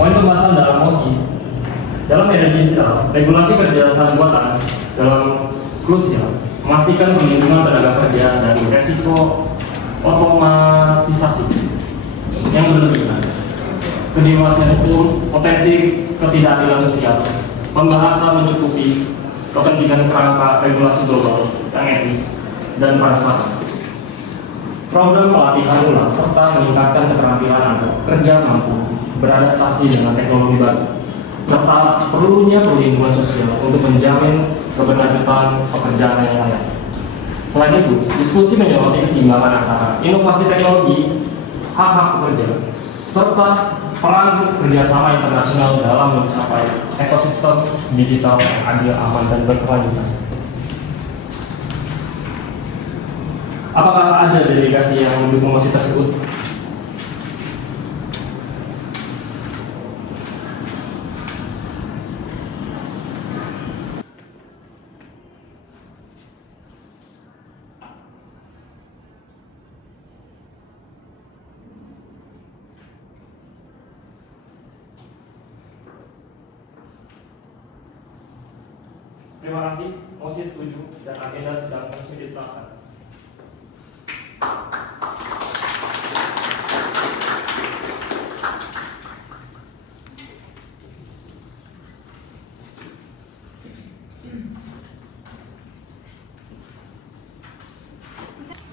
Poin pembahasan dalam MOSI. Dalam era digital, regulasi kerjasama buatan dalam krusial memastikan perlindungan tenaga kerja dari resiko otomatisasi yang berlebihan, kedewasaan hukum, potensi ketidakadilan sosial, pembahasan mencukupi kepentingan kerangka regulasi global yang etis dan transparan, program pelatihan ulang serta meningkatkan keterampilan kerja mampu beradaptasi dengan teknologi baru, serta perlunya perlindungan sosial untuk menjamin keberlanjutan pekerjaan yang layak. Selain itu, diskusi menyoroti keseimbangan antara inovasi teknologi, hak-hak pekerja, serta peran kerjasama internasional dalam mencapai ekosistem digital yang adil, aman, dan berkelanjutan. Apakah ada delegasi yang mendukung mosi tersebut? Terima kasih, mosi setuju dan agenda sedang resmi ditetapkan.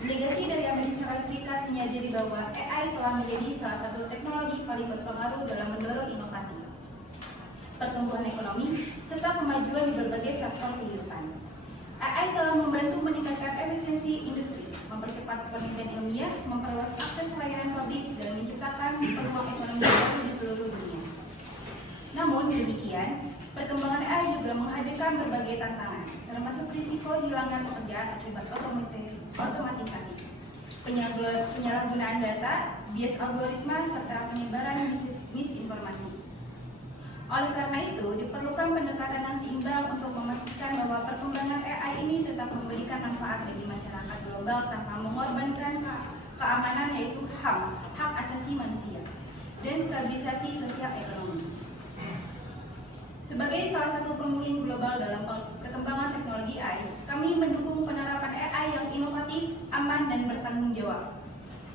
Delegasi dari Amerika Serikat menyadari bahwa AI telah menjadi salah satu teknologi paling berpengaruh dalam mendorong inovasi, pertumbuhan ekonomi, serta kemajuan di berbagai sektor kehidupan. AI telah membantu meningkatkan efisiensi industri, mempercepat penelitian ilmiah, memperluas akses layanan publik, dan menciptakan peluang ekonomi baru di seluruh dunia. Namun demikian, perkembangan AI juga menghadirkan berbagai tantangan, termasuk risiko hilangnya pekerjaan akibat otomatisasi, penyalahgunaan data, bias algoritma, serta penyebaran misinformasi. Oleh karena itu, diperlukan pendekatan yang seimbang untuk memastikan bahwa perkembangan AI ini tetap memberikan manfaat bagi masyarakat global tanpa mengorbankan keamanan, yaitu HAM, hak asasi manusia, dan stabilisasi sosial ekonomi. Sebagai salah satu pemimpin global dalam perkembangan teknologi AI, kami mendukung penerapan AI yang inovatif, aman, dan bertanggung jawab.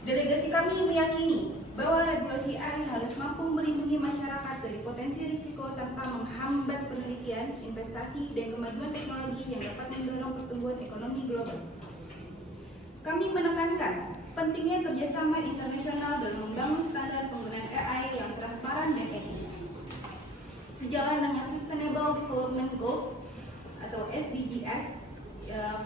Delegasi kami meyakini bahwa regulasi AI harus mampu melindungi masyarakat dari potensi risiko tanpa menghambat penelitian, investasi, dan kemajuan teknologi yang dapat mendorong pertumbuhan ekonomi global. Kami menekankan pentingnya kerjasama internasional dalam membangun standar penggunaan AI yang transparan dan etis. Sejalan dengan Sustainable Development Goals atau SDGs,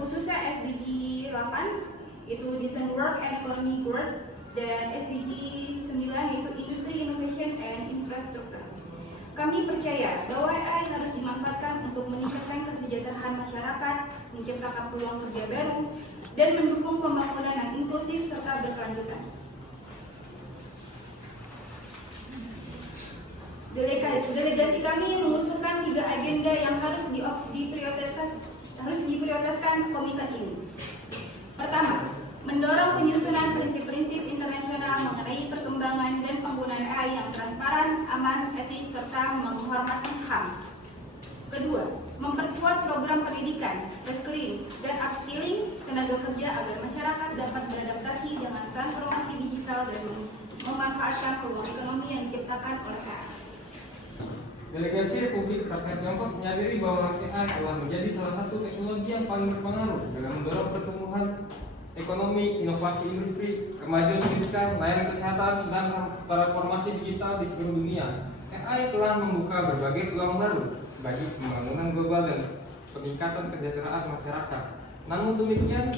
khususnya SDG 8 itu Decent Work and Economic Growth, dan SDG 9 yaitu Industry Innovation and Infrastructure. Kami percaya bahwa AI harus dimanfaatkan untuk meningkatkan kesejahteraan masyarakat, menciptakan peluang kerja baru, dan mendukung pembangunan yang inklusif serta berkelanjutan. Delegasi kami mengusulkan 3 agenda yang harus diprioritaskan komite ini. Pertama, mendorong penyusunan prinsip-prinsip internasional mengenai perkembangan dan penggunaan AI yang transparan, aman, etis, serta menghormati HAM. Kedua, memperkuat program pendidikan, reskilling, dan upskilling tenaga kerja agar masyarakat dapat beradaptasi dengan transformasi digital dan memanfaatkan peluang ekonomi yang diciptakan oleh AI. Delegasi Republik Rakyat Tiongkok menyadari bahwa AI telah menjadi salah satu teknologi yang paling berpengaruh dalam mendorong pertumbuhan ekonomi, inovasi industri, kemajuan pendidikan, layanan kesehatan, dan transformasi digital di seluruh dunia. AI telah membuka berbagai peluang baru bagi pembangunan global dan peningkatan kesejahteraan masyarakat. Namun demikian,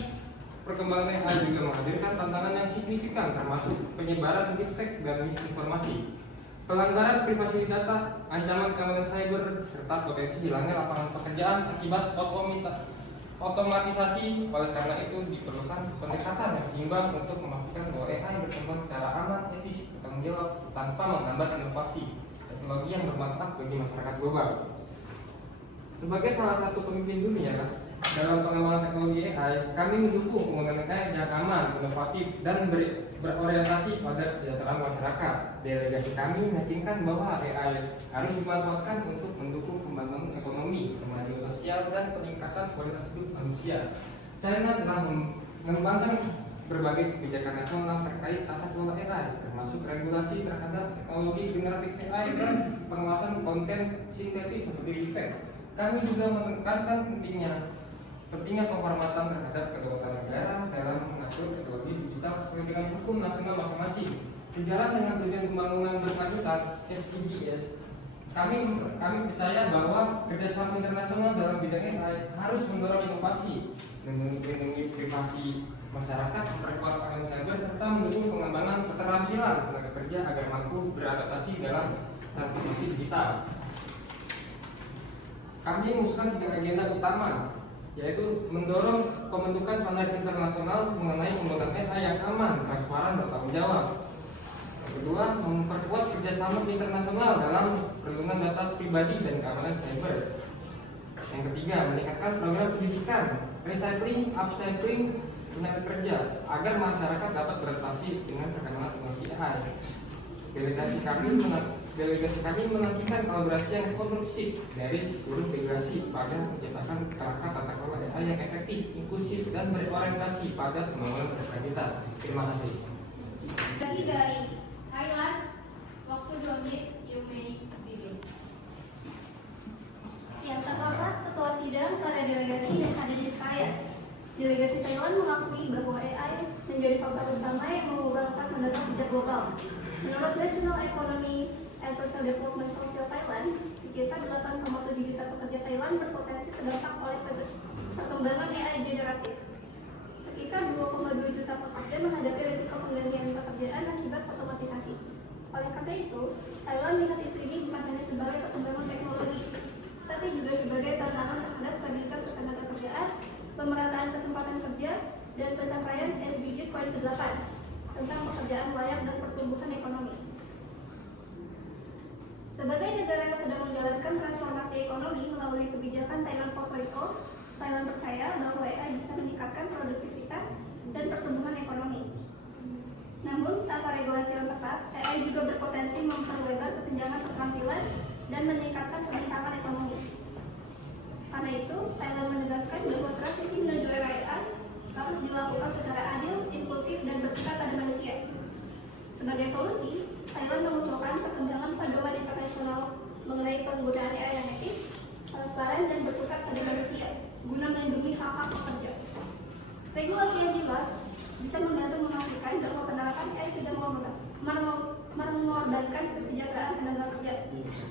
perkembangan AI juga menghadirkan tantangan yang signifikan, termasuk penyebaran deepfake dan misinformasi, pelanggaran privasi data, ancaman keamanan cyber, serta potensi hilangnya lapangan pekerjaan akibat otomatisasi. Oleh karena itu diperlukan pendekatan yang seimbang untuk memastikan bahwa AI berkembang secara aman, etis, bertanggung jawab, tanpa menghambat inovasi teknologi yang bermanfaat bagi masyarakat global. Sebagai salah satu pemimpin dunia dalam pengembangan teknologi AI, kami mendukung penggunaan AI yang aman, inovatif, dan berorientasi pada kesejahteraan masyarakat. Delegasi kami meyakinkan bahwa AI harus dimanfaatkan untuk mendukung pembangunan ekonomi, kemajuan sosial, dan peningkatan kualitas hidup manusia. China telah mengembangkan berbagai kebijakan nasional terkait tata kelola AI, termasuk regulasi terhadap teknologi generatif AI dan pengawasan konten sintetis seperti deepfake. Kami juga menekankan pentingnya penghormatan terhadap kedaulatan negara dalam mengatur teknologi digital sesuai dengan hukum nasional masing-masing. Sejalan dengan tujuan pembangunan berkelanjutan (SDGs), kami percaya bahwa kerjasama internasional dalam bidang AI harus mendorong inovasi, melindungi privasi masyarakat, memperkuat keamanan cyber, serta mendukung pengembangan keterampilan tenaga kerja agar mampu beradaptasi dalam transformasi digital. Kami mengusulkan 3 agenda utama, yaitu mendorong pembentukan standar internasional mengenai penggunaan AI yang aman, transparan, dan bertanggung jawab. Yang kedua, memperkuat kerjasama internasional dalam perlindungan data pribadi dan keamanan cyber. Yang ketiga, meningkatkan program pendidikan, recycling, upcycling tenaga kerja agar masyarakat dapat beradaptasi dengan perkembangan teknologi AI. Delegasi kami menantikan kolaborasi yang konstruktif dari seluruh delegasi pada menciptakan kerangka tata kelola AI yang efektif, inklusif, dan berorientasi pada pembangunan berkelanjutan. Terima kasih. Delegasi dari Thailand, waktu 2 menit, you may begin. Yang terhormat Ketua Sidang, para delegasi dan hadirin sekalian. Delegasi Thailand mengakui bahwa AI menjadi faktor utama yang mengubah pandangan hidup global. Menurut National Economy and Social Development Social Thailand, sekitar 8,7 juta pekerja Thailand berpotensi terdampak oleh perkembangan AI generatif. Sekitar 2,2 juta pekerja menghadapi risiko penggantian pekerjaan akibat otomatisasi. Oleh karena itu, Thailand melihat isu ini bukan hanya sebagai perkembangan teknologi, tapi juga sebagai tantangan terhadap stabilitas ketenagakerjaan, pemerataan kesempatan kerja, dan pencapaian SDGs poin ke-8 tentang pekerjaan layak dan pertumbuhan ekonomi. Sebagai negara yang sedang menjalankan transformasi ekonomi melalui kebijakan Thailand 4.0, Thailand percaya bahwa AI bisa meningkatkan produktivitas dan pertumbuhan ekonomi. Namun, tanpa regulasi yang tepat, AI juga berpotensi memperlebar kesenjangan keterampilan dan meningkatkan ketimpangan ekonomi. Karena itu, Thailand menegaskan bahwa transisi menuju era AI harus dilakukan secara adil, inklusif, dan berpusat pada manusia. Sebagai solusi, Thailand mengusulkan perkembangan panduan internasional mengenai penggunaan AI yang etis, transparan, dan berpusat pada manusia, guna melindungi hak-hak pekerja. Regulasi yang jelas bisa membantu memastikan bahwa penerapan AI tidak mengorbankan kesejahteraan tenaga kerja,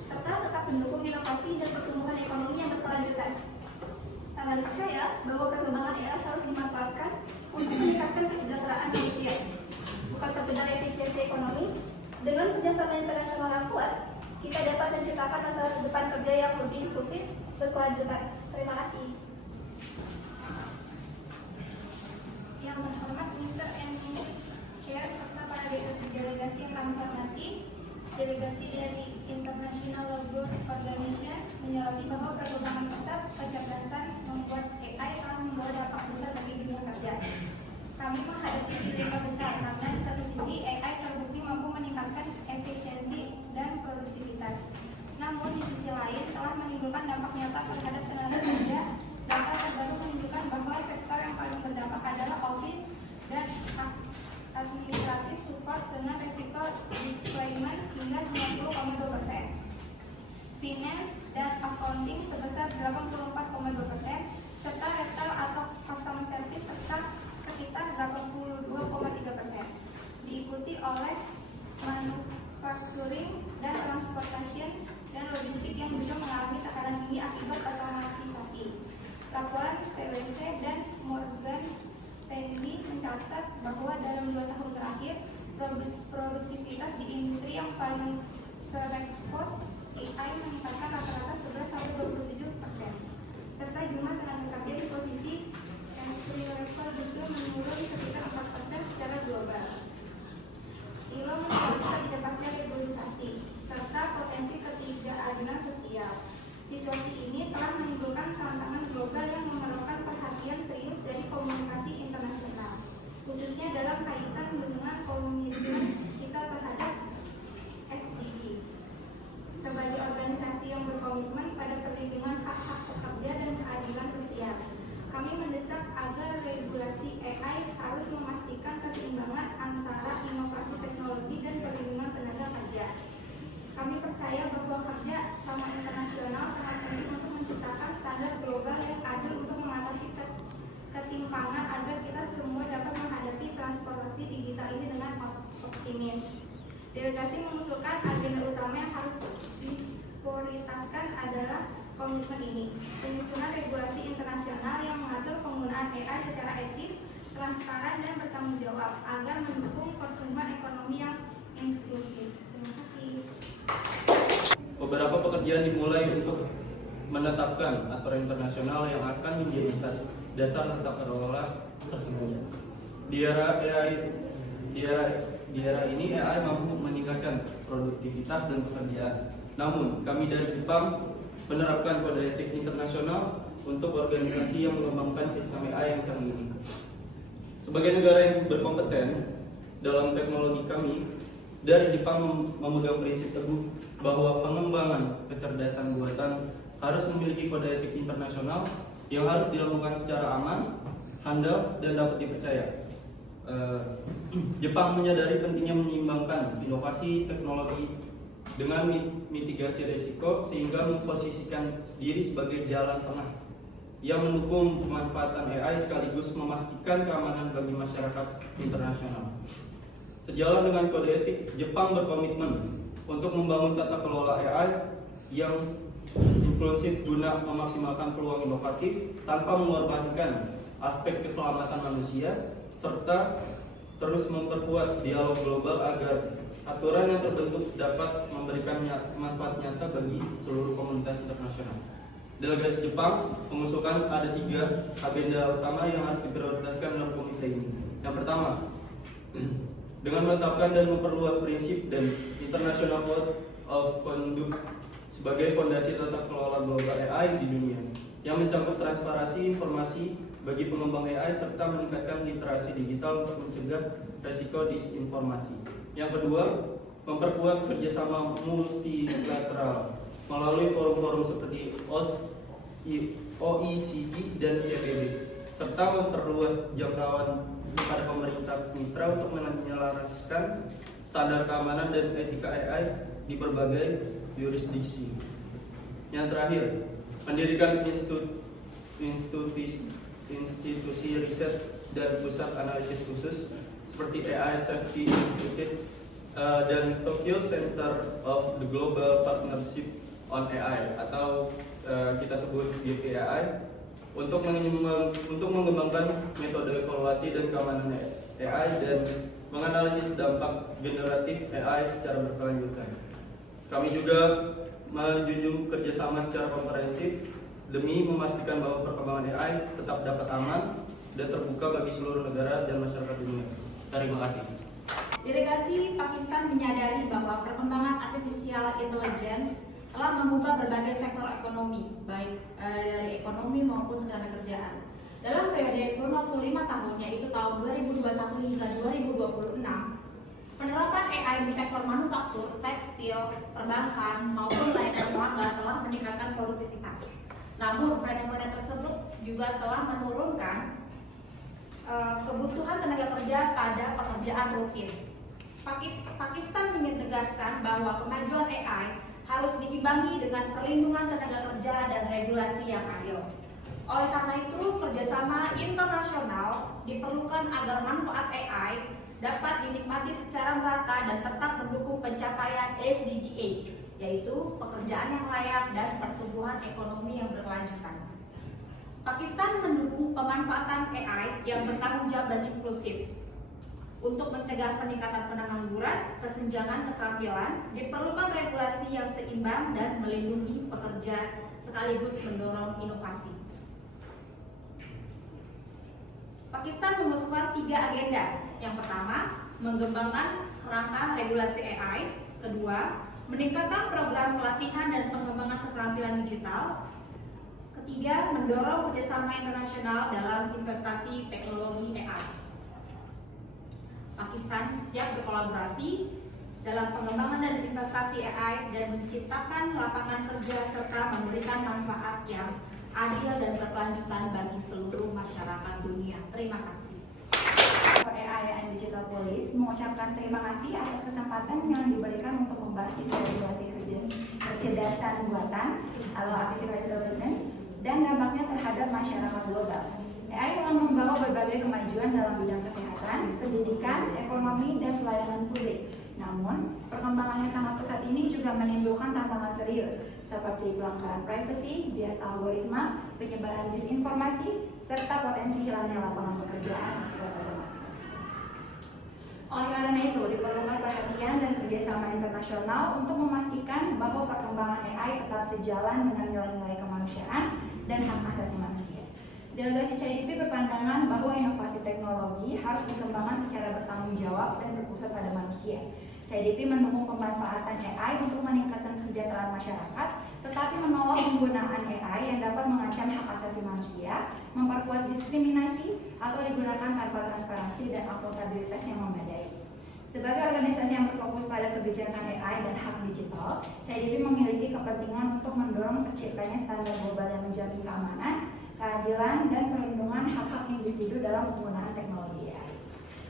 serta tetap mendukung inovasi dan pertumbuhan ekonomi yang berkelanjutan. Thailand percaya bahwa perkembangan AI harus dimanfaatkan untuk meningkatkan kesejahteraan manusia, bukan sekedar efisiensi ekonomi. Dengan kerjasama internasional yang kuat, kita dapat menciptakan masa depan kerja yang lebih inklusif, berkelanjutan. Terima kasih. Yang terhormat Mr. and Mrs. Chair serta para delegasi yang kami hormati, delegasi dari International Labour Organization menyoroti bahwa perkembangan pesat kecerdasan membuat AI akan membawa dampak besar bagi dunia kerja. Kami menghadapi dilema besar karena di satu sisi AI terbukti mampu meningkatkan efisiensi dan produktivitas. Namun di sisi lain telah menimbulkan dampak nyata terhadap tenaga kerja. Data terbaru menunjukkan bahwa sektor yang paling berdampak adalah office dan administratif support dengan resiko displacement hingga 90,2%. Finance dan accounting sebesar 84,2%, serta retail atau customer service sekitar 82,3%. Diikuti oleh manufacturing dan transportation dan logistik yang juga mengalami tekanan tinggi akibat otomatisasi. Laporan PwC dan Morgan Stanley mencatat bahwa dalam 2 tahun terakhir, produktivitas di industri yang paling terekspos AI meningkatkan rata-rata 11-27%, serta jumlah tenaga kerja di posisi entry level juga menurun sekitar 4% secara global. ILO mencatat kepastian regulasi serta potensi ketidakadilan sosial. Situasi ini telah menimbulkan tantangan global yang memerlukan perhatian serius dari komunikasi internasional, khususnya dalam kaitan dengan percaya bahwa kerja sama internasional sangat penting untuk menciptakan standar global yang adil untuk mengatasi ketimpangan agar kita semua dapat menghadapi transportasi digital ini dengan optimis. Delegasi mengusulkan agenda utama yang harus diprioritaskan adalah komitmen ini, penyusunan regulasi internasional yang mengatur penggunaan AI secara etis, transparan, dan bertanggung jawab agar mendukung pertumbuhan ekonomi yang inklusif. Terima kasih. Beberapa pekerjaan dimulai untuk menetapkan aturan internasional yang akan menjadi dasar tata kelola tersebut. Di era ini AI mampu meningkatkan produktivitas dan pekerjaan. Namun, kami dari Jepang menerapkan kode etik internasional untuk organisasi yang mengembangkan sistem AI yang canggih ini. Sebagai negara yang berkompeten dalam teknologi, kami dari Jepang memegang prinsip teguh bahwa pengembangan kecerdasan buatan harus memiliki kode etik internasional yang harus dilakukan secara aman, handal, dan dapat dipercaya. Jepang menyadari pentingnya menyeimbangkan inovasi teknologi dengan mitigasi risiko sehingga memposisikan diri sebagai jalan tengah yang mendukung pemanfaatan AI sekaligus memastikan keamanan bagi masyarakat internasional. Sejalan dengan kode etik, Jepang berkomitmen untuk membangun tata kelola AI yang inklusif guna memaksimalkan peluang inovatif tanpa mengorbankan aspek keselamatan manusia, serta terus memperkuat dialog global agar aturan yang terbentuk dapat memberikan manfaat nyata bagi seluruh komunitas internasional. Delegasi Jepang mengusulkan ada 3 agenda utama yang harus diprioritaskan dalam komite ini. Yang pertama, dengan menetapkan dan memperluas prinsip dan International Code of Conduct sebagai fondasi tata kelola global AI di dunia, yang mencakup transparansi informasi bagi pengembang AI serta meningkatkan literasi digital untuk mencegah resiko disinformasi. Yang kedua, memperkuat kerjasama multilateral melalui forum-forum seperti OECD dan PBB, serta memperluas jangkauan kepada pemerintah mitra untuk menyelaraskan standar keamanan dan etika AI di berbagai yurisdiksi. Yang terakhir, mendirikan institusi riset dan pusat analisis khusus seperti AI Safety Institute dan Tokyo Center of the Global Partnership on AI atau kita sebut GPAI untuk mengembangkan metode evaluasi dan keamanan AI dan menganalisis dampak generatif AI secara berkelanjutan. Kami juga menjunjung kerjasama secara komprehensif demi memastikan bahwa perkembangan AI tetap dapat aman dan terbuka bagi seluruh negara dan masyarakat dunia. Terima kasih. Delegasi Pakistan menyadari bahwa perkembangan artificial intelligence telah mengubah berbagai sektor ekonomi, baik dari ekonomi maupun ketenagakerjaan. Dalam periode kurun waktu 5 tahun, yaitu tahun 2021 hingga 2026, penerapan AI di sektor manufaktur, tekstil, perbankan, maupun layanan pelanggan telah meningkatkan produktivitas. Namun, fenomena tersebut juga telah menurunkan kebutuhan tenaga kerja pada pekerjaan rutin. Pakistan ingin menegaskan bahwa kemajuan AI harus diimbangi dengan perlindungan tenaga kerja dan regulasi yang adil. Oleh karena itu, kerjasama internasional diperlukan agar manfaat AI dapat dinikmati secara merata dan tetap mendukung pencapaian SDGs, yaitu pekerjaan yang layak dan pertumbuhan ekonomi yang berkelanjutan. Pakistan mendukung pemanfaatan AI yang bertanggung jawab dan inklusif. Untuk mencegah peningkatan pengangguran, kesenjangan keterampilan, diperlukan regulasi yang seimbang dan melindungi pekerja sekaligus mendorong inovasi. Pakistan mengusulkan 3 agenda. Yang pertama, mengembangkan kerangka regulasi AI. Kedua, meningkatkan program pelatihan dan pengembangan keterampilan digital. Ketiga, mendorong kerjasama internasional dalam investasi teknologi AI. Pakistan siap berkolaborasi dalam pengembangan dan investasi AI dan menciptakan lapangan kerja serta memberikan manfaat yang adil dan berkelanjutan bagi seluruh masyarakat dunia. Terima kasih. AI and Digital Police mengucapkan terima kasih atas kesempatan yang diberikan untuk membahas isu regulasi kerja kecerdasan buatan atau artificial intelligence dan dampaknya terhadap masyarakat global. AI telah membawa berbagai kemajuan dalam bidang kesehatan, pendidikan, ekonomi, dan pelayanan publik. Namun, perkembangan yang sangat pesat ini juga menimbulkan tantangan serius seperti pelanggaran privasi, bias algoritma, penyebaran disinformasi, serta potensi hilangnya lapangan pekerjaan buat organisasi. Oleh karena itu, diperlukan perhatian dan kerjasama internasional untuk memastikan bahwa perkembangan AI tetap sejalan dengan nilai-nilai kemanusiaan dan hak asasi manusia. Delegasi CIDP berpandangan bahwa inovasi teknologi harus dikembangkan secara bertanggung jawab dan berpusat pada manusia. CIDP mendukung pemanfaatan AI untuk meningkatkan kesejahteraan masyarakat, tetapi menolak penggunaan AI yang dapat mengancam hak asasi manusia, memperkuat diskriminasi, atau digunakan tanpa transparansi dan akuntabilitas yang memadai. Sebagai organisasi yang berfokus pada kebijakan AI dan hak digital, CIDP memiliki kepentingan untuk mendorong terciptanya standar global yang menjamin keamanan, keadilan, dan perlindungan hak-hak individu dalam penggunaan teknologi AI.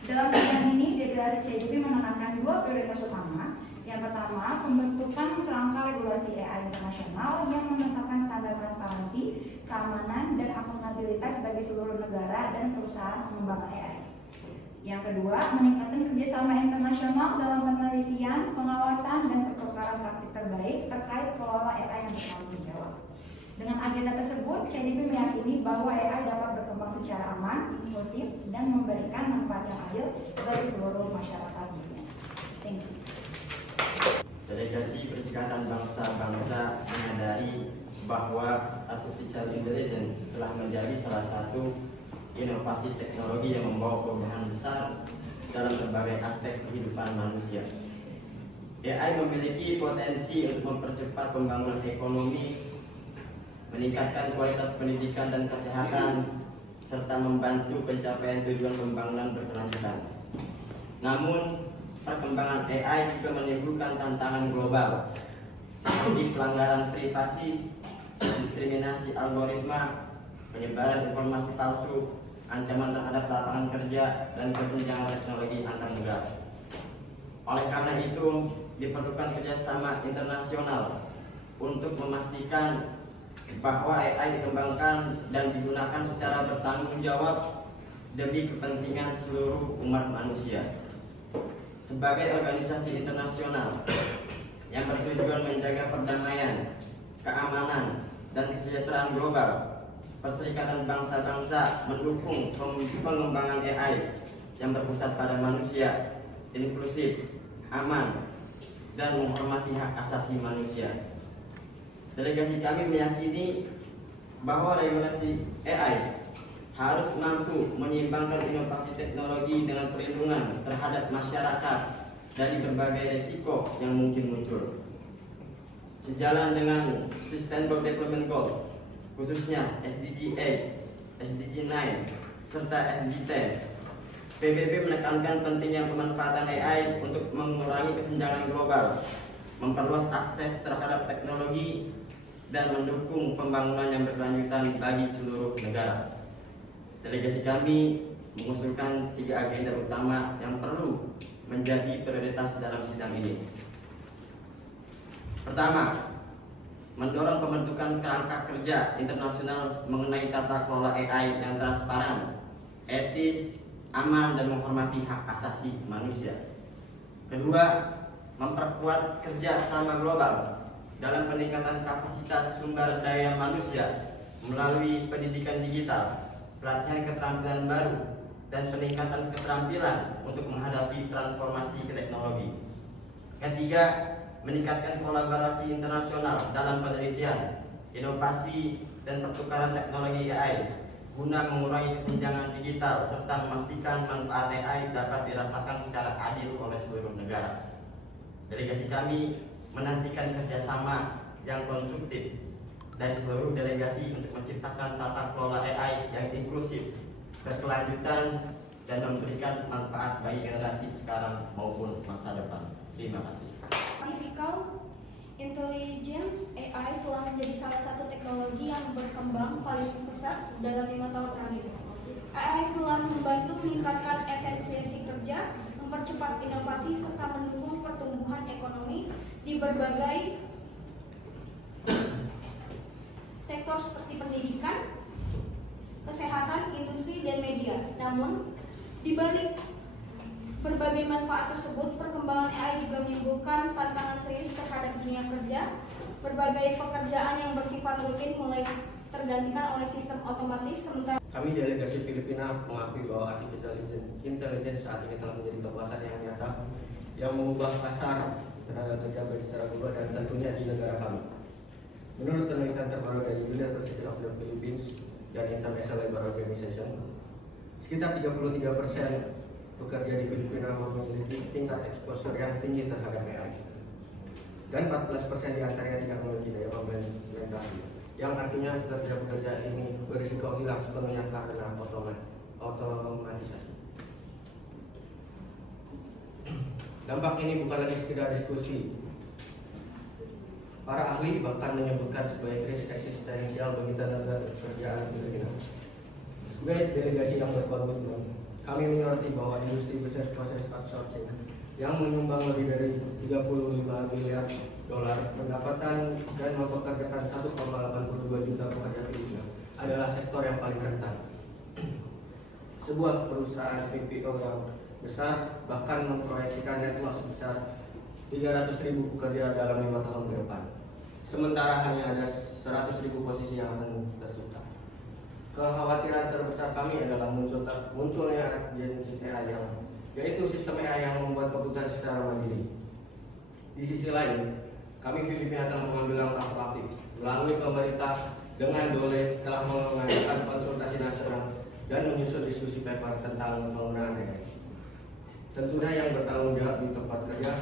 Dalam sidang ini, delegasi CIDP menekankan dua prioritas utama. Yang pertama, pembentukan kerangka regulasi AI internasional yang menetapkan standar transparansi, keamanan, dan akuntabilitas bagi seluruh negara dan perusahaan pengembangan AI. Yang kedua, meningkatkan kerjasama internasional dalam penelitian, pengawasan, dan pertukaran praktik terbaik terkait kelola AI yang bertanggung jawab. Dengan agenda tersebut, CIDP meyakini bahwa AI dapat berkembang secara aman, inklusif, dan memberikan manfaat yang adil bagi seluruh masyarakat dunia. Thank you. Delegasi Perserikatan Bangsa-Bangsa menyadari bahwa artificial intelligence telah menjadi salah satu inovasi teknologi yang membawa perubahan besar dalam berbagai aspek kehidupan manusia. AI memiliki potensi untuk mempercepat pembangunan ekonomi, meningkatkan kualitas pendidikan dan kesehatan, serta membantu pencapaian tujuan pembangunan berkelanjutan. Namun, perkembangan AI juga menimbulkan tantangan global, seperti pelanggaran privasi, diskriminasi algoritma, penyebaran informasi palsu, ancaman terhadap lapangan kerja, dan kesenjangan teknologi antar negara. Oleh karena itu, diperlukan kerjasama internasional untuk memastikan bahwa AI dikembangkan dan digunakan secara bertanggung jawab demi kepentingan seluruh umat manusia. Sebagai organisasi internasional yang bertujuan menjaga perdamaian, keamanan, dan kesejahteraan global, Perserikatan Bangsa-Bangsa mendukung pengembangan AI yang berpusat pada manusia, inklusif, aman, dan menghormati hak asasi manusia. Delegasi kami meyakini bahwa regulasi AI harus mampu menyeimbangkan inovasi teknologi dengan perlindungan terhadap masyarakat dari berbagai risiko yang mungkin muncul. Sejalan dengan Sustainable Development Goals, khususnya SDG 8, SDG 9, serta SDG 10, PBB menekankan pentingnya pemanfaatan AI untuk mengurangi kesenjangan global, memperluas akses terhadap teknologi, dan mendukung pembangunan yang berkelanjutan bagi seluruh negara. Delegasi kami mengusulkan 3 agenda utama yang perlu menjadi prioritas dalam sidang ini. Pertama, mendorong pembentukan kerangka kerja internasional mengenai tata kelola AI yang transparan, etis, aman, dan menghormati hak asasi manusia. Kedua, memperkuat kerja sama global dalam peningkatan kapasitas sumber daya manusia melalui pendidikan digital, pelatihan keterampilan baru, dan peningkatan keterampilan untuk menghadapi transformasi ke teknologi. Ketiga, meningkatkan kolaborasi internasional dalam penelitian, inovasi, dan pertukaran teknologi AI guna mengurangi kesenjangan digital serta memastikan manfaat AI dapat dirasakan secara adil oleh seluruh negara. Delegasi kami menantikan kerjasama yang konstruktif dari seluruh delegasi untuk menciptakan tata kelola AI yang inklusif, berkelanjutan, dan memberikan manfaat bagi generasi sekarang maupun masa depan. Terima kasih. Artificial Intelligence AI telah menjadi salah satu teknologi yang berkembang paling pesat dalam 5 tahun terakhir. AI telah membantu meningkatkan efisiensi kerja, mempercepat inovasi, serta mendukung pertumbuhan ekonomi di berbagai sektor seperti pendidikan, kesehatan, industri, dan media. Namun, di balik berbagai manfaat tersebut, perkembangan AI juga menimbulkan tantangan serius terhadap dunia kerja. Berbagai pekerjaan yang bersifat rutin mulai tergantikan oleh sistem otomatis, sementara Kami delegasi Filipina mengakui bahwa artificial intelligence saat ini telah menjadi kekuatan yang nyata yang mengubah pasar tenaga kerja baik secara global dan tentunya di negara kami. Menurut penelitian terbaru dari University of the Philippines dan International Labour Organization, sekitar 33% pekerja di Filipina memiliki tingkat exposure yang tinggi terhadap AI, dan 14% diantaranya tidak memiliki daya implementasi, yang artinya pekerja-pekerja ini berisiko hilang sepenuhnya karena otomatisasi. Dampak ini bukan lagi sekedar diskusi. Para ahli bahkan menyebutkan sebagai krisis eksistensial bagi tenaga kerjaan Filipina. Sebagai delegasi yang berkomitmen, kami menyoroti bahwa industri business process outsourcing yang menyumbang lebih dari 35 miliar dolar pendapatan dan mempekerjakan 1,82 juta pekerja Filipina adalah sektor yang paling rentan. Sebuah perusahaan BPO yang besar bahkan memproyeksikan net loss sebesar 300.000 pekerja dalam 5 tahun ke depan. Sementara hanya ada 100.000 posisi yang akan tercipta. Kekhawatiran terbesar kami adalah munculnya agensi AI yaitu sistem AI yang membuat keputusan secara mandiri. Di sisi lain, kami Filipina telah mengambil langkah proaktif melalui pemerintah dengan DOLE telah mengadakan konsultasi nasional dan menyusun diskusi paper tentang penggunaan AI. Tentunya yang bertanggung jawab di tempat kerja,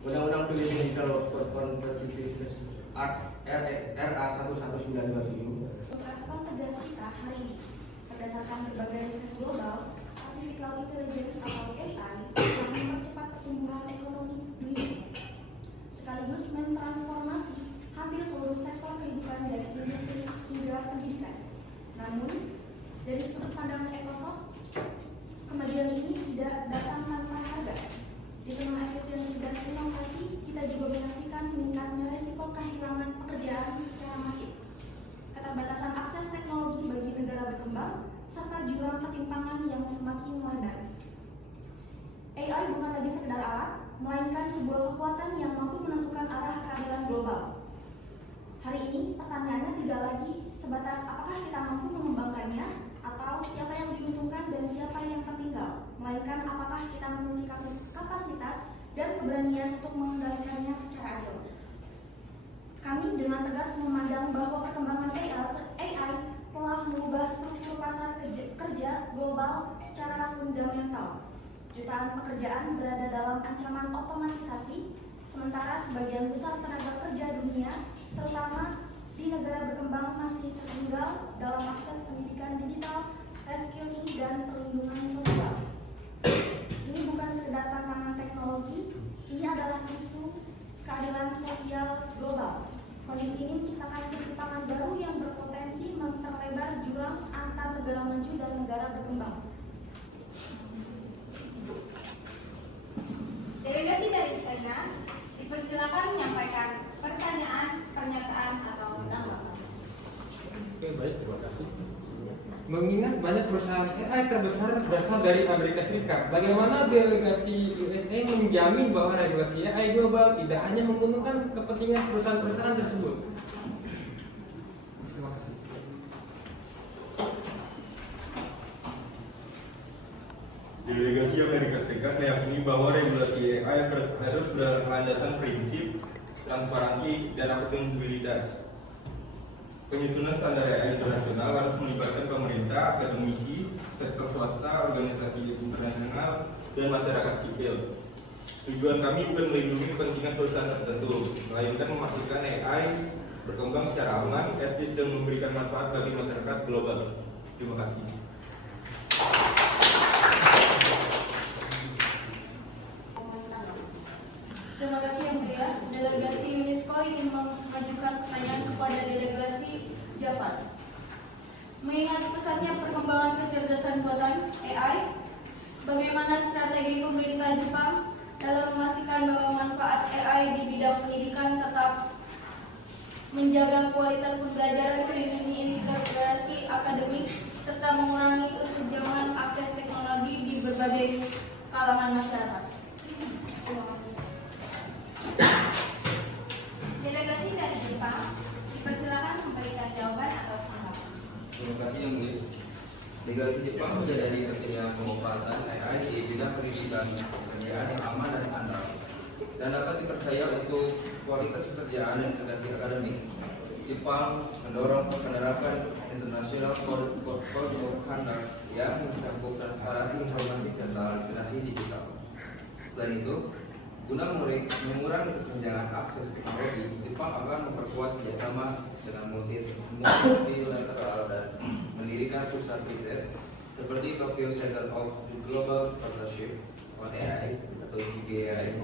Undang-Undang Philippine Digital Workforce Competitiveness Act RA 1192 respon tegas kita hari ini. Berdasarkan berbagai riset global, artificial intelligence atau AI akan mempercepat pertumbuhan ekonomi dunia, sekaligus mentransformasi hampir seluruh sektor kehidupan dari industri hingga pendidikan. Namun, dari sudut pandang Ecosoft, kemajuan ini tidak datang tanpa harga. Di tengah efisiensi dan inovasi, kita juga menyaksikan meningkatnya resiko kehilangan pekerjaan secara masif, keterbatasan akses teknologi bagi negara berkembang, serta jurang ketimpangan yang semakin melebar. AI bukan lagi sekedar alat, melainkan sebuah kekuatan yang mampu menentukan arah keadilan global. Hari ini, pertanyaannya tidak lagi sebatas apakah kita mampu mengembangkannya, atau siapa yang diuntungkan dan siapa yang tertinggal, melainkan apakah kita memiliki kapasitas dan keberanian untuk mengendalikannya secara adil. Kami dengan tegas memandang bahwa perkembangan AI telah mengubah struktur pasar kerja global secara fundamental. Jutaan pekerjaan berada dalam ancaman otomatisasi, sementara sebagian besar tenaga kerja dunia, terutama di negara berkembang, masih tertinggal dalam akses pendidikan digital, reskilling, dan perlindungan sosial. Ini bukan sekedar tantangan teknologi, ini adalah isu keadilan sosial global. Kondisi ini menciptakan ketimpangan baru yang berpotensi memperlebar jurang antar negara maju dan negara berkembang. Delegasi dari China dipersilakan menyampaikan pertanyaan, pernyataan, atau tanggapan. Oke, baik, terima kasih. Mengingat banyak perusahaan AI terbesar berasal dari Amerika Serikat, bagaimana delegasi USA menjamin bahwa regulasi AI global tidak hanya menguntungkan kepentingan perusahaan-perusahaan tersebut? Terima kasih. Delegasi Amerika Serikat meyakini bahwa regulasi AI harus berlandasan prinsip, transparansi, dan akuntabilitas. Penyusunan standar AI internasional harus melibatkan pemerintah, akademisi, sektor swasta, organisasi internasional, dan masyarakat sipil. Tujuan kami bukan melindungi kepentingan perusahaan tertentu, melainkan memastikan AI berkembang secara aman, etis, dan memberikan manfaat bagi masyarakat global. Terima kasih. Terima kasih Yang Mulia. Delegasi UNESCO ingin mengajukan pertanyaan kepada delegasi Jepang. Mengingat pesatnya perkembangan kecerdasan buatan AI, bagaimana strategi pemerintah Jepang dalam memastikan bahwa manfaat AI di bidang pendidikan tetap menjaga kualitas pembelajaran, melindungi integrasi akademik, serta mengurangi kesenjangan akses teknologi di berbagai kalangan masyarakat. Delegasi dari Jepang dipersilakan memberikan jawaban atau tanggapan. Terima kasih Yang Mulia. Delegasi Jepang menyadari pentingnya pemanfaatan AI di bidang pendidikan pekerjaan yang aman dan andal dan dapat dipercaya untuk kualitas pekerjaan dan integrasi akademik. Jepang mendorong penerapan internasional Code of Conduct yang mencakup transparansi informasi serta literasi digital. Selain itu, guna mengurangi kesenjangan akses teknologi, Jepang akan memperkuat kerjasama dengan multilateral dan mendirikan pusat riset seperti Tokyo Center of Global Partnership on AI atau GPAI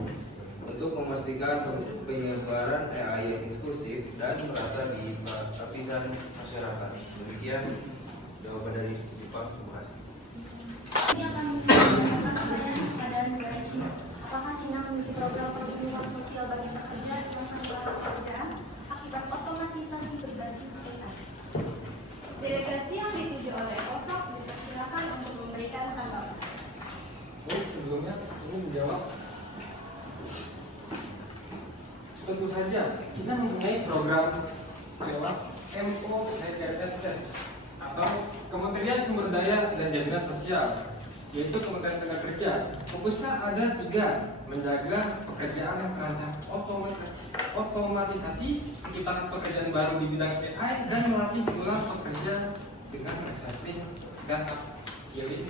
untuk memastikan penyebaran AI yang inklusif dan merata di lapisan masyarakat. Demikian jawaban dari Jepang. Terima kasih. Ini akan menanyakan pertanyaan kepada negara Cina. Apakah Cina memiliki program perlindungan sosial bagi pekerja di masa pekerjaan akibat otomatisasi berbasis AI? Delegasi yang dituju oleh OSOP dipersilakan untuk memberikan tanggapan. Baik, sebelumnya saya menjawab. Tentu saja kita mempunyai program lewat MOHRSS atau Kementerian Sumber Daya dan Jaminan Sosial, yaitu Kementerian Tenaga Kerja. Fokusnya ada 3: menjaga pekerjaan yang terancam otomatisasi, menciptakan pekerjaan baru di bidang AI, dan melatih ulang pekerja dengan resetting dan upskilling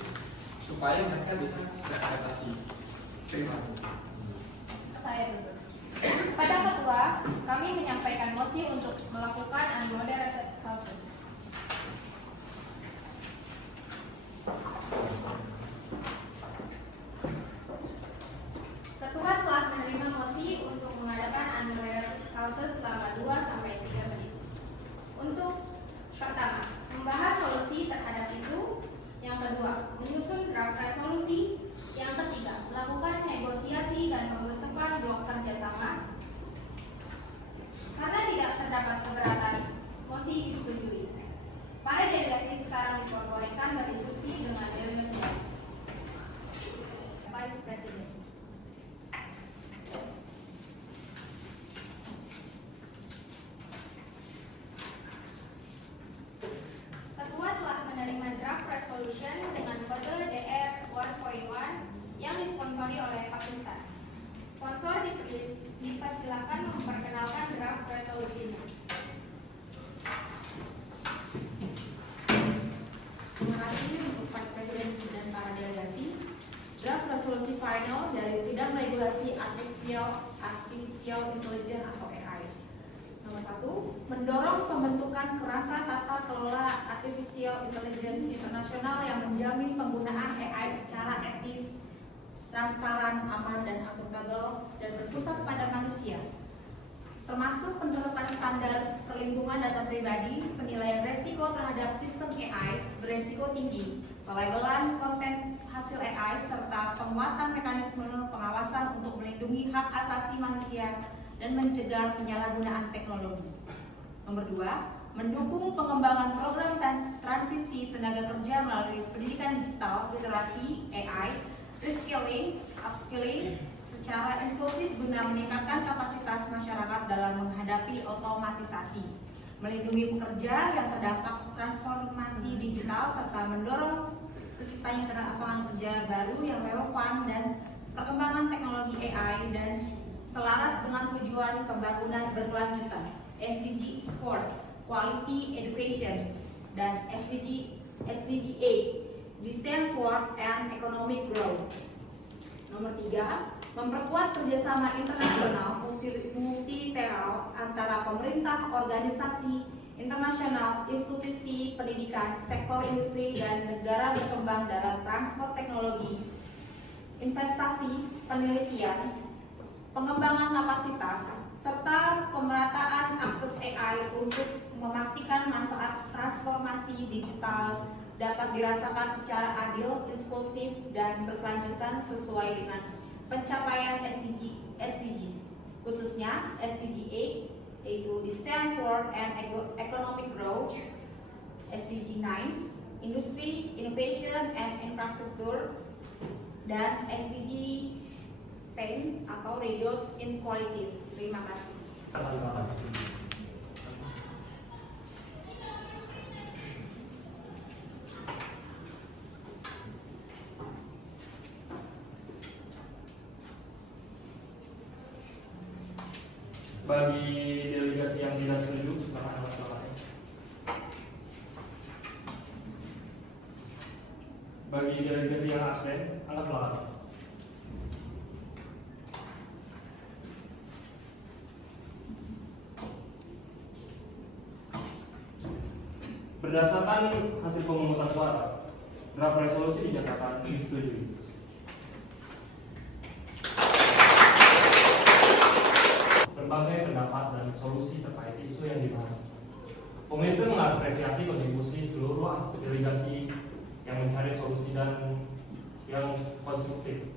supaya mereka bisa beradaptasi. Terima kasih. Saya dulu. Pada Ketua, kami menyampaikan mosi untuk melakukan unmoderated clauses. Ketua telah menerima mosi untuk mengadakan unmoderated clauses selama 2-3 menit. Untuk pertama, membahas solusi terhadap isu. Yang kedua, menyusun draft resolusi. Yang ketiga, melakukan negosiasi dan pembentukan blok kerjasama. Karena tidak terdapat keberatan, mosi disetujui. Para delegasi sekarang diperbolehkan berdiskusi dengan delegasi Vice President. Ketua telah menerima draft resolution dengan kode DR 1.1 yang disponsori oleh Pakistan. Sponsor dipersilakan memperkenalkan draft resolusinya. Terima kasih untuk Vice President dan para delegasi. Draft resolusi final dari sidang regulasi artificial intelligence atau AI. Nomor 1, mendorong pembentukan kerangka tata kelola artificial intelligence internasional yang menjamin penggunaan AI secara etis, transparan, aman, dan akuntabel, dan berpusat pada manusia, termasuk penerapan standar perlindungan data pribadi, penilaian resiko terhadap sistem AI beresiko tinggi, pelabelan konten hasil AI, serta penguatan mekanisme pengawasan untuk melindungi hak asasi manusia dan mencegah penyalahgunaan teknologi. Nomor 2, mendukung pengembangan program transisi tenaga kerja melalui pendidikan digital, literasi, AI, reskilling, upskilling secara inklusif guna meningkatkan kapasitas masyarakat dalam menghadapi otomatisasi, melindungi pekerja yang terdampak transformasi digital, serta mendorong terciptanya lapangan kerja baru yang relevan dan perkembangan teknologi AI dan selaras dengan tujuan pembangunan berkelanjutan SDG 4, Quality Education, dan SDG 8, Decent Work and Economic Growth. Nomor 3, memperkuat kerjasama internasional multilateral antara pemerintah, organisasi internasional, institusi pendidikan, sektor industri, dan negara berkembang dalam transfer teknologi, investasi, penelitian, pengembangan kapasitas, serta pemerataan akses AI untuk memastikan manfaat transformasi digital dapat dirasakan secara adil, inklusif, dan berkelanjutan sesuai dengan pencapaian SDG, khususnya SDG 8, yaitu Decent Work Industry, Innovation, and Infrastructure, dan SDG 10 atau Reduce Inequalities. Terima kasih. Bagi delegasi yang tidak setuju, silakan angkat tangannya. Bagi delegasi yang absen, angkat tangan. Berdasarkan hasil pemungutan suara, draft resolusi dinyatakan disetujui. Berbagai pendapat dan solusi terkait isu yang dibahas. Komite mengapresiasi kontribusi seluruh delegasi yang mencari solusi dan yang konstruktif.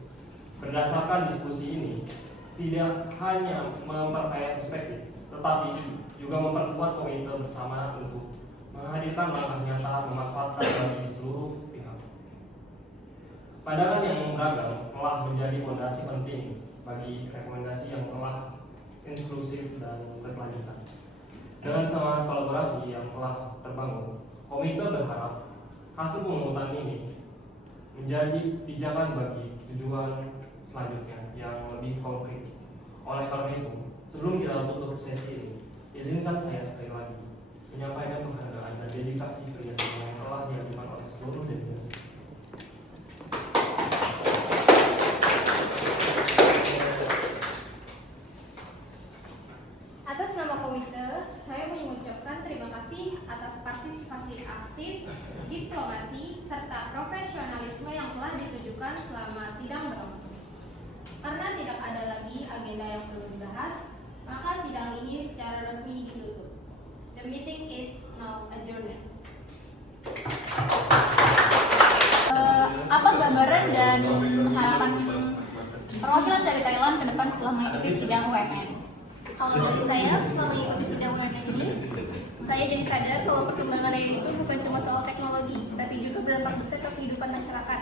Berdasarkan diskusi ini, tidak hanya memperkaya perspektif, tetapi juga memperkuat komite bersama untuk menghadirkan langkah nyata memanfaatkan bagi seluruh pihak. Pandangan yang beragam telah menjadi fondasi penting bagi rekomendasi yang telah inklusif dan berkelanjutan. Dengan semangat kolaborasi yang telah terbangun, komite berharap hasil pemungutan ini menjadi pijakan bagi tujuan selanjutnya yang lebih konkret. Oleh karena itu, sebelum kita tutup sesi ini, izinkan saya sekali lagi menyampaikan penghargaan dan dedikasi kerjasama yang telah dilakukan oleh seluruh delegasi. Atas nama komite, saya mengucapkan terima kasih atas partisipasi aktif, diplomasi, serta profesionalisme yang telah ditujukan selama sidang berlangsung. Karena tidak ada lagi agenda yang perlu dibahas, maka sidang ini secara resmi ditutup. The meeting is now adjourned. Apa gambaran dan harapan perwakilan dari Thailand ke depan setelah mengikuti sidang UMN? Kalau dari saya, setelah mengikuti sidang UMN ini, saya jadi sadar kalau perkembangan AI itu bukan cuma soal teknologi, tapi juga berdampak besar ke kehidupan masyarakat,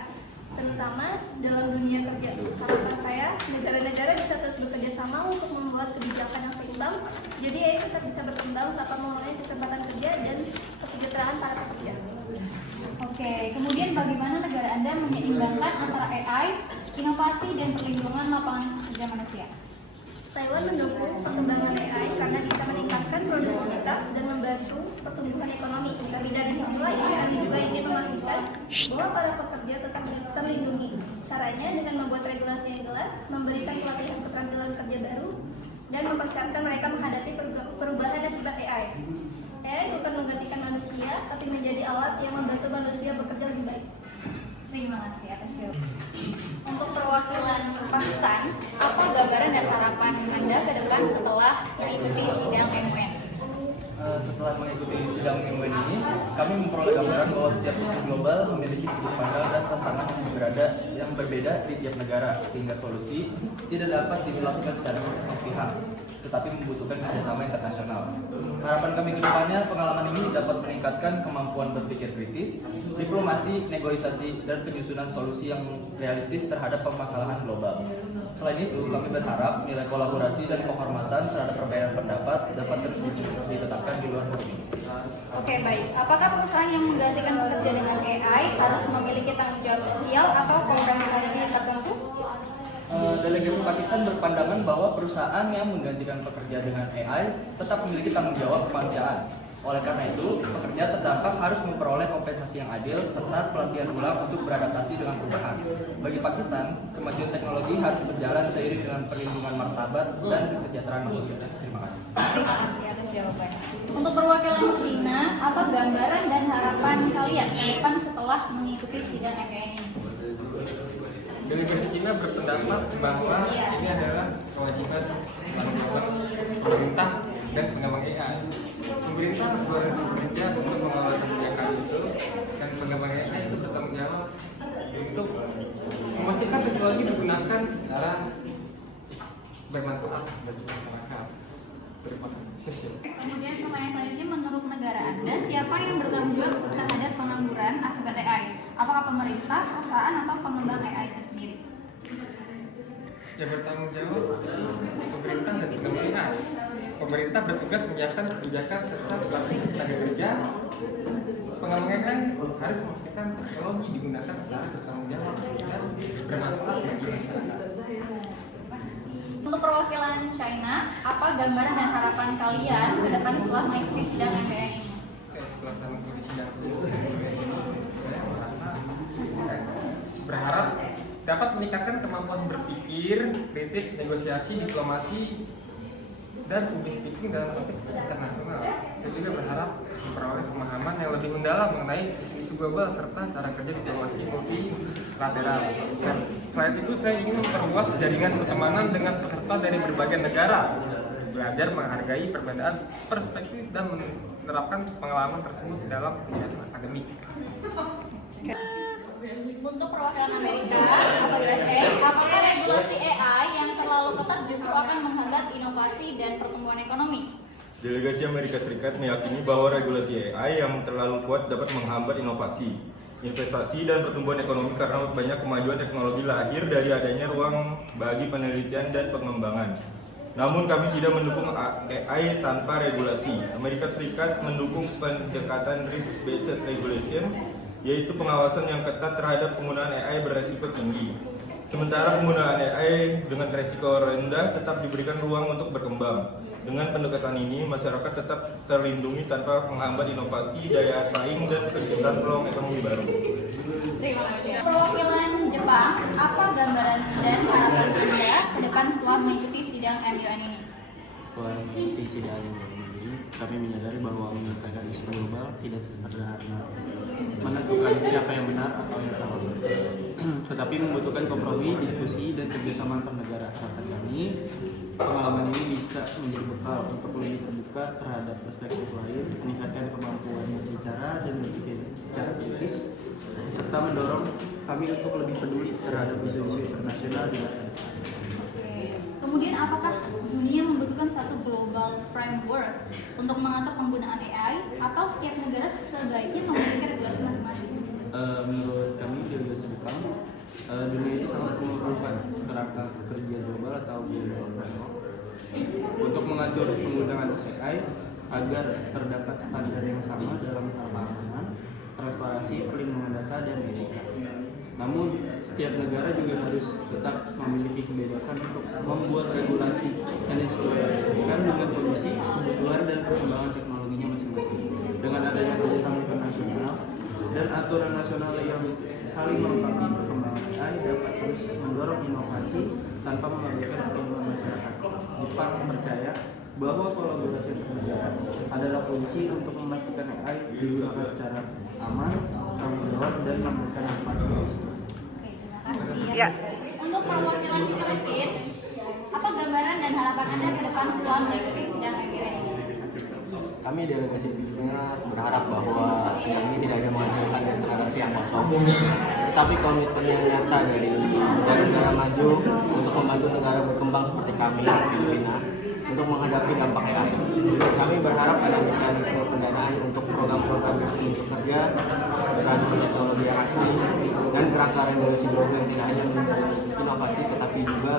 terutama dalam dunia kerja. Harapan saya, negara-negara bisa terus bekerja sama untuk membuat kebijakan yang seimbang, jadi AI tetap bisa berkembang tanpa mengurangi kesempatan kerja dan kesejahteraan para pekerja. Oke, kemudian bagaimana negara Anda menyeimbangkan antara AI, inovasi, dan perlindungan lapangan kerja manusia? Thailand mendukung perkembangan AI karena bisa meningkatkan produktivitas dan membantu pertumbuhan ekonomi. Tapi dari sisi lain, kami juga ingin memastikan bahwa para pekerja tetap terlindungi. Caranya dengan membuat regulasi yang jelas, memberikan pelatihan keterampilan kerja baru, dan mempersiapkan mereka menghadapi perubahan akibat AI. AI bukan menggantikan manusia, tapi menjadi alat yang membantu manusia bekerja lebih baik. Terima kasih atas jawaban. Untuk perwakilan Pakistan, apa gambaran dan harapan Anda ke depan setelah mengikuti sidang MUN? Setelah mengikuti sidang MUN ini, kami memperoleh gambaran bahwa setiap isu global memiliki sudut pandang dan tantangan yang berbeda di tiap negara, sehingga solusi tidak dapat dilakukan secara sepihak, tetapi membutuhkan kerjasama internasional. Harapan kami ke depannya, pengalaman ini dapat meningkatkan kemampuan berpikir kritis, diplomasi, negosiasi, dan penyusunan solusi yang realistis terhadap permasalahan global. Selain itu, kami berharap nilai kolaborasi dan penghormatan terhadap perbedaan pendapat dapat terus ditetapkan di luar negeri. Oke, baik. Apakah perusahaan yang menggantikan pekerja dengan AI harus memiliki tanggung jawab sosial atau kompensasi tertentu? Delegasi Pakistan berpandangan bahwa perusahaan yang menggantikan pekerja dengan AI tetap memiliki tanggung jawab kemanusiaan. Oleh karena itu, pekerja terdampak harus memperoleh kompensasi yang adil serta pelatihan ulang untuk beradaptasi dengan perubahan. Bagi Pakistan, kemajuan teknologi harus berjalan seiring dengan perlindungan martabat dan kesejahteraan manusia. Terima kasih. Terima kasih atas jawabannya. Untuk perwakilan Cina, apa gambaran dan harapan kalian ke depan setelah mengikuti sidang MUN ini? Delegasi Cina berpendapat bahwa ini adalah kewajiban pemerintah dan pengembang AI. Pemerintah harus bekerja untuk mengelola kebijakan itu, dan pengembang AI itu bertanggung jawab untuk memastikan teknologi digunakan secara bermanfaat bagi masyarakat. Kemudian pertanyaan selanjutnya, menurut negara Anda, siapa yang bertanggung jawab terhadap pengangguran akibat AI? Apakah pemerintah, perusahaan, atau pengembang AI itu sendiri? Yang bertanggung jawab pemerintah dan pengembang AI. Pemerintah bertugas menyiapkan kebijakan serta pelatihan tenaga kerja. Pengembang AI harus memastikan teknologi digunakan secara bertanggung jawab dan bermanfaat bagi masyarakat. Untuk perwakilan China, apa gambaran dan harapan kalian ke depan setelah mengikuti sidang MBN ini? Setelah saya mengikuti sidang ini, saya merasa berharap dapat meningkatkan kemampuan berpikir, kritis, negosiasi, diplomasi, dan public speaking dalam konteks internasional. Saya juga berharap memperoleh pemahaman yang lebih mendalam mengenai isu-isu global serta cara kerja diplomasi multilateral. Dan selain itu, saya ingin memperluas jaringan pertemanan dengan peserta dari berbagai negara, belajar menghargai perbedaan perspektif dan menerapkan pengalaman tersebut dalam kegiatan akademik. Untuk perwakilan Amerika atau USA, apakah regulasi AI yang terlalu ketat justru akan menghambat inovasi dan pertumbuhan ekonomi? Delegasi Amerika Serikat meyakini bahwa regulasi AI yang terlalu kuat dapat menghambat inovasi, investasi, dan pertumbuhan ekonomi karena banyak kemajuan teknologi lahir dari adanya ruang bagi penelitian dan pengembangan. Namun kami tidak mendukung AI tanpa regulasi. Amerika Serikat mendukung pendekatan risk-based regulation, yaitu pengawasan yang ketat terhadap penggunaan AI beresiko tinggi. Sementara penggunaan AI dengan resiko rendah tetap diberikan ruang untuk berkembang. Dengan pendekatan ini, masyarakat tetap terlindungi tanpa menghambat inovasi, daya saing, dan penciptaan peluang ekonomi baru. Terima kasih. Perwakilan Jepang, apa gambaran dan harapan Anda ke depan setelah mengikuti sidang MUN ini? Setelah mengikuti sidang ini, kami menyadari bahwa menyelesaikan isu global tidak sesederhana menentukan siapa yang benar atau yang salah, tetapi membutuhkan kompromi, diskusi, dan kerjasama antar negara. Harapan kami, pengalaman ini bisa menjadi bekal untuk lebih terbuka terhadap perspektif lain, meningkatkan kemampuan berbicara dan berpikir secara kritis, serta mendorong kami untuk lebih peduli terhadap isu-isu internasional di masa depan. Kemudian, apakah dunia membutuhkan satu global framework untuk mengatur penggunaan AI atau setiap negara sebaiknya memiliki regulasi masing-masing? Menurut kami delegasi Jepang, dunia itu sangat memerlukan kerangka kerja global atau global framework untuk mengatur penggunaan AI agar terdapat standar yang sama dalam hal keamanan, transparansi, perlindungan data, dan etika. Namun, setiap negara juga harus tetap memiliki kebebasan untuk membuat regulasi yang disesuaikan dengan kondisi, kebutuhan, dan perkembangan teknologinya masing-masing. Dengan adanya kerjasama internasional dan aturan nasional yang saling melengkapi, perkembangan AI dapat terus mendorong inovasi tanpa mengabaikan perkembangan masyarakat. Jepang percaya bahwa kolaborasi antar negara adalah kunci untuk memastikan AI digunakan secara aman, tanggung jawab, dan memberikan manfaat bagi semua. Oke, terima kasih. Untuk perwakilan Filipina, apa gambaran dan harapan Anda ke depan setelah mengikuti sidang MUN ini? Kami delegasi Filipina berharap bahwa sidang ini tidak hanya menghasilkan deklarasi yang kosong, tetapi komitmen yang nyata dari negara maju untuk membantu negara berkembang seperti kami, Filipina, untuk menghadapi dampak AI. Kami berharap ada mekanisme pendanaan untuk program-program yang bekerja, transfer teknologi yang asli, dan kerangka regulasi global yang tidak hanya mendukung inovasi tetapi juga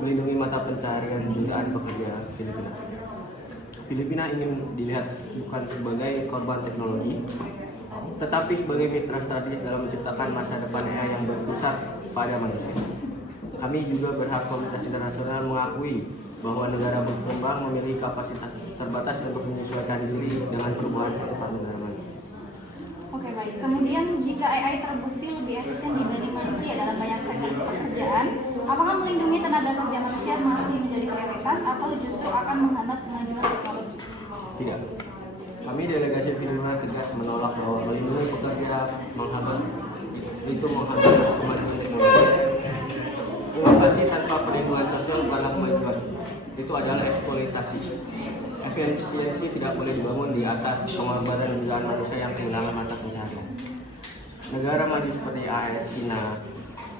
melindungi mata pencarian jutaan pekerja Filipina. Filipina ingin dilihat bukan sebagai korban teknologi, tetapi sebagai mitra strategis dalam menciptakan masa depan AI yang berpusat pada manusia. Kami juga berharap komunitas internasional mengakui bahwa negara berkembang memiliki kapasitas terbatas untuk menyesuaikan diri dengan perubahan secepat negara maju. Oke, baik. Kemudian, jika AI terbukti lebih efisien dibanding manusia dalam banyak sektor pekerjaan, apakah melindungi tenaga kerja manusia masih menjadi prioritas atau justru akan menghambat kemajuan teknologi? Tidak. Kami delegasi Filipina tegas menolak bahwa melindungi pekerja menghambat kemajuan teknologi. Inovasi tanpa perlindungan sosial bukanlah kemajuan. Itu adalah eksploitasi. Efisiensi tidak boleh dibangun di atas pengorbanan jutaan manusia yang kehilangan mata pencaharian. Negara maju seperti AS, China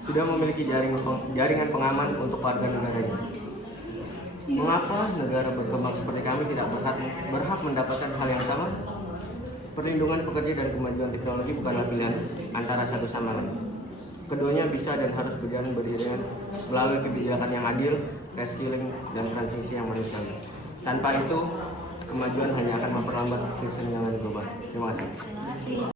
sudah memiliki jaringan pengaman untuk warga negaranya. Mengapa negara berkembang seperti kami tidak berhak mendapatkan hal yang sama? Perlindungan pekerja dan kemajuan teknologi bukanlah pilihan antara satu sama lain. Keduanya bisa dan harus berjalan beriringan melalui kebijakan yang adil, reskilling, dan transisi yang manusiawi. Tanpa itu, kemajuan hanya akan memperlambat kesenjangan global. Terima kasih.